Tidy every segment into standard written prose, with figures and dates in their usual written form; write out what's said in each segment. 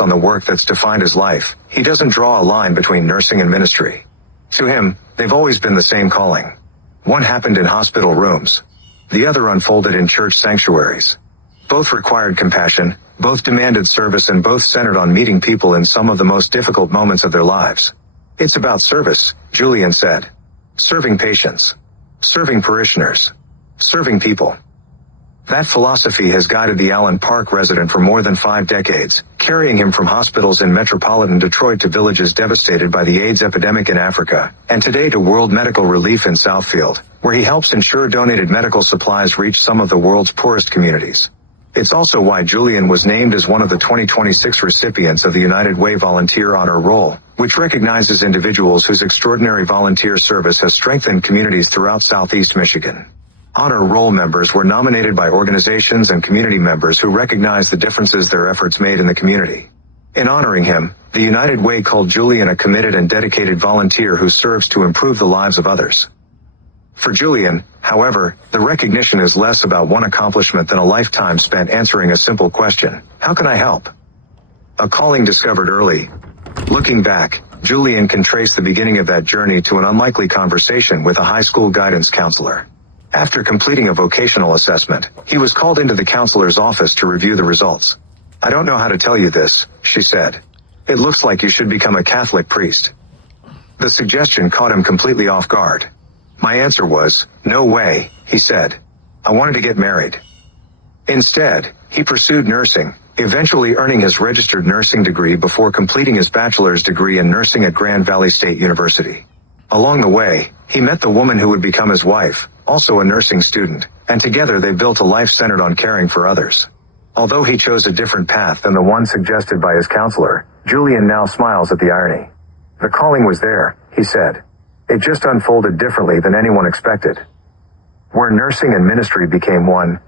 on the work that's defined his life, he doesn't draw a line between nursing and ministry. To him, they've always been the same calling. One happened in hospital rooms. The other unfolded in church sanctuaries. Both required compassion, both demanded service, and both centered on meeting people in some of the most difficult moments of their lives. It's about service, Julian said. Serving patients. Serving parishioners. Serving people. That philosophy has guided the Allen Park resident for more than 5 decades, carrying him from hospitals in metropolitan Detroit to villages devastated by the AIDS epidemic in Africa, and today to World Medical Relief in Southfield, where he helps ensure donated medical supplies reach some of the world's poorest communities. It's also why Julian was named as one of the 2026 recipients of the United Way Volunteer Honor Roll, which recognizes individuals whose extraordinary volunteer service has strengthened communities throughout Southeast Michigan. Honor Roll members were nominated by organizations and community members who recognize the differences their efforts made in the community. In honoring him, the United Way called Julian a committed and dedicated volunteer who serves to improve the lives of others. For Julian, however, the recognition is less about one accomplishment than a lifetime spent answering a simple question: how can I help? A calling discovered early. Looking back, Julian can trace the beginning of that journey to an unlikely conversation with a high school guidance counselor. After completing a vocational assessment, he was called into the counselor's office to review the results. "I don't know how to tell you this," she said. "It looks like you should become a Catholic priest." The suggestion caught him completely off guard. My answer was, "No way," he said. "I wanted to get married." Instead, he pursued nursing, eventually earning his registered nursing degree before completing his bachelor's degree in nursing at Grand Valley State University. Along the way, he met the woman who would become his wife, also a nursing student, and together they built a life centered on caring for others. Although he chose a different path than the one suggested by his counselor, Julian now smiles at the irony. "The calling was there," he said. "It just unfolded differently than anyone expected." Where nursing and ministry became one,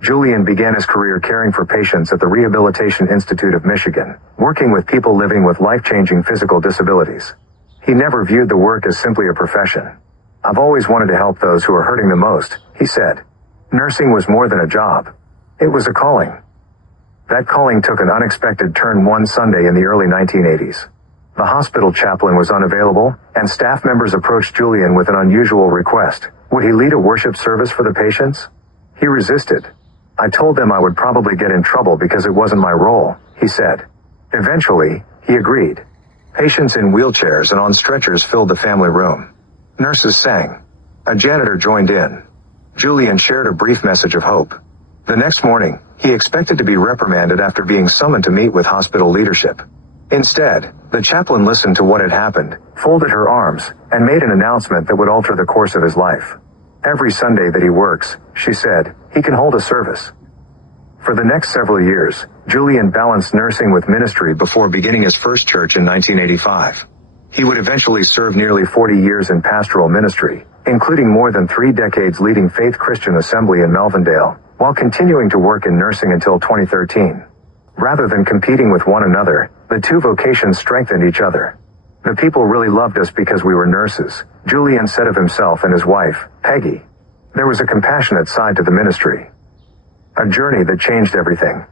Julian began his career caring for patients at the Rehabilitation Institute of Michigan, working with people living with life-changing physical disabilities. He never viewed the work as simply a profession. "I've always wanted to help those who are hurting the most," he said. Nursing was more than a job. It was a calling. That calling took an unexpected turn one Sunday in the early 1980s. The hospital chaplain was unavailable, and staff members approached Julian with an unusual request. Would he lead a worship service for the patients? He resisted. "I told them I would probably get in trouble because it wasn't my role," he said. Eventually, he agreed. Patients in wheelchairs and on stretchers filled the family room. Nurses sang. A janitor joined in. Julian shared a brief message of hope. The next morning, he expected to be reprimanded after being summoned to meet with hospital leadership. Instead, the chaplain listened to what had happened, folded her arms, and made an announcement that would alter the course of his life. "Every Sunday that he works," she said, "he can hold a service." For the next several years, Julian balanced nursing with ministry before beginning his first church in 1985. He would eventually serve nearly 40 years in pastoral ministry, including more than 3 decades leading Faith Christian Assembly in Melvindale, while continuing to work in nursing until 2013. Rather than competing with one another, the two vocations strengthened each other. "The people really loved us because we were nurses," Julian said of himself and his wife, Peggy. There was a compassionate side to the ministry. A journey that changed everything.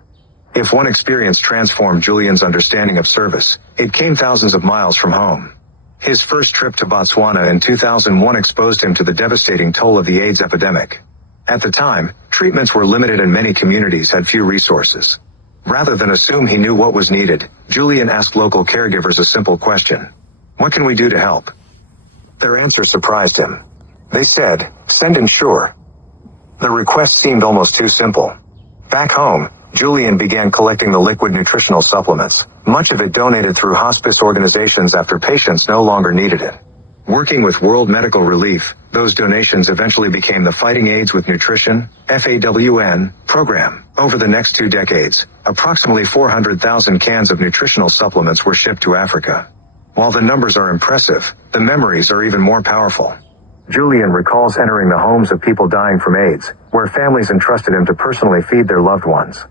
If one experience transformed Julian's understanding of service, it came thousands of miles from home. His first trip to Botswana in 2001 exposed him to the devastating toll of the AIDS epidemic. At the time, treatments were limited and many communities had few resources. Rather than assume he knew what was needed, Julian asked local caregivers a simple question: "What can we do to help?" Their answer surprised him. They said, "Send Ensure." The request seemed almost too simple. Back home, Julian began collecting the liquid nutritional supplements, much of it donated through hospice organizations after patients no longer needed it. Working with World Medical Relief, those donations eventually became the Fighting AIDS with Nutrition, FAWN, program. Over the next 2 decades, approximately 400,000 cans of nutritional supplements were shipped to Africa. While the numbers are impressive, the memories are even more powerful. Julian recalls entering the homes of people dying from AIDS, where families entrusted him to personally feed their loved ones.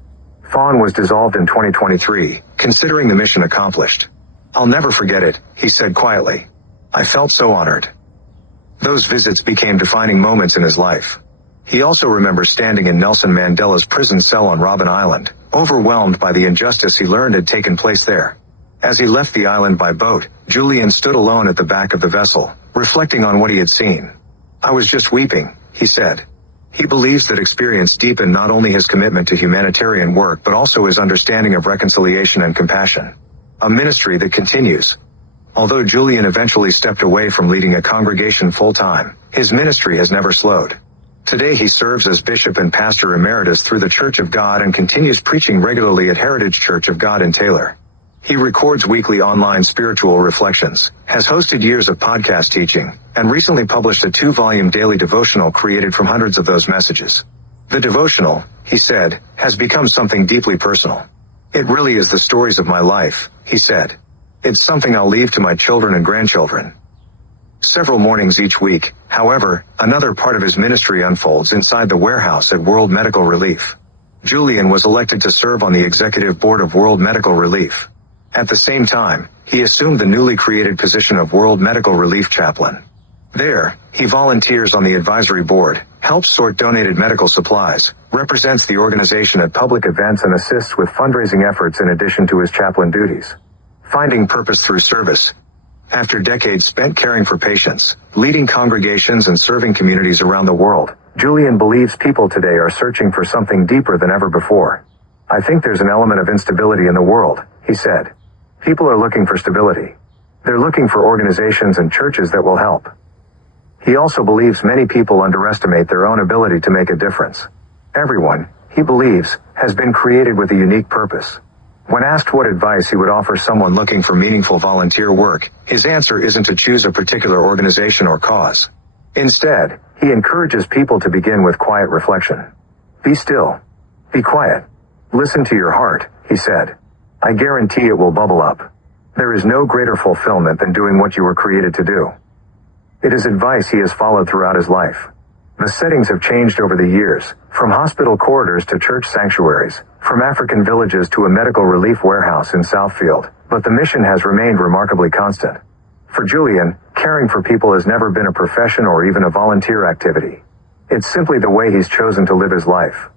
FAWN was dissolved in 2023, considering the mission accomplished. "I'll never forget it," he said quietly. "I felt so honored." Those visits became defining moments in his life. He also remembers standing in Nelson Mandela's prison cell on Robben Island, overwhelmed by the injustice he learned had taken place there. As he left the island by boat, Julian stood alone at the back of the vessel, reflecting on what he had seen. "I was just weeping," he said. He believes that experience deepened not only his commitment to humanitarian work but also his understanding of reconciliation and compassion. A ministry that continues. Although Julian eventually stepped away from leading a congregation full-time, his ministry has never slowed. Today he serves as bishop and pastor emeritus through the Church of God and continues preaching regularly at Heritage Church of God in Taylor. He records weekly online spiritual reflections, has hosted years of podcast teaching, and recently published a 2-volume daily devotional created from hundreds of those messages. The devotional, he said, has become something deeply personal. "It really is the stories of my life," he said. "It's something I'll leave to my children and grandchildren." Several mornings each week, however, another part of his ministry unfolds inside the warehouse at World Medical Relief. Julian was elected to serve on the executive board of World Medical Relief. At the same time, he assumed the newly created position of World Medical Relief Chaplain. There, he volunteers on the advisory board, helps sort donated medical supplies, represents the organization at public events and assists with fundraising efforts in addition to his chaplain duties. Finding purpose through service. After decades spent caring for patients, leading congregations and serving communities around the world, Julian believes people today are searching for something deeper than ever before. "I think there's an element of instability in the world," he said. "People are looking for stability. They're looking for organizations and churches that will help." He also believes many people underestimate their own ability to make a difference. Everyone, he believes, has been created with a unique purpose. When asked what advice he would offer someone looking for meaningful volunteer work, his answer isn't to choose a particular organization or cause. Instead, he encourages people to begin with quiet reflection. "Be still. Be quiet. Listen to your heart," he said. "I guarantee it will bubble up. There is no greater fulfillment than doing what you were created to do." It is advice he has followed throughout his life. The settings have changed over the years, from hospital corridors to church sanctuaries, from African villages to a medical relief warehouse in Southfield, but the mission has remained remarkably constant. For Julian, caring for people has never been a profession or even a volunteer activity. It's simply the way he's chosen to live his life.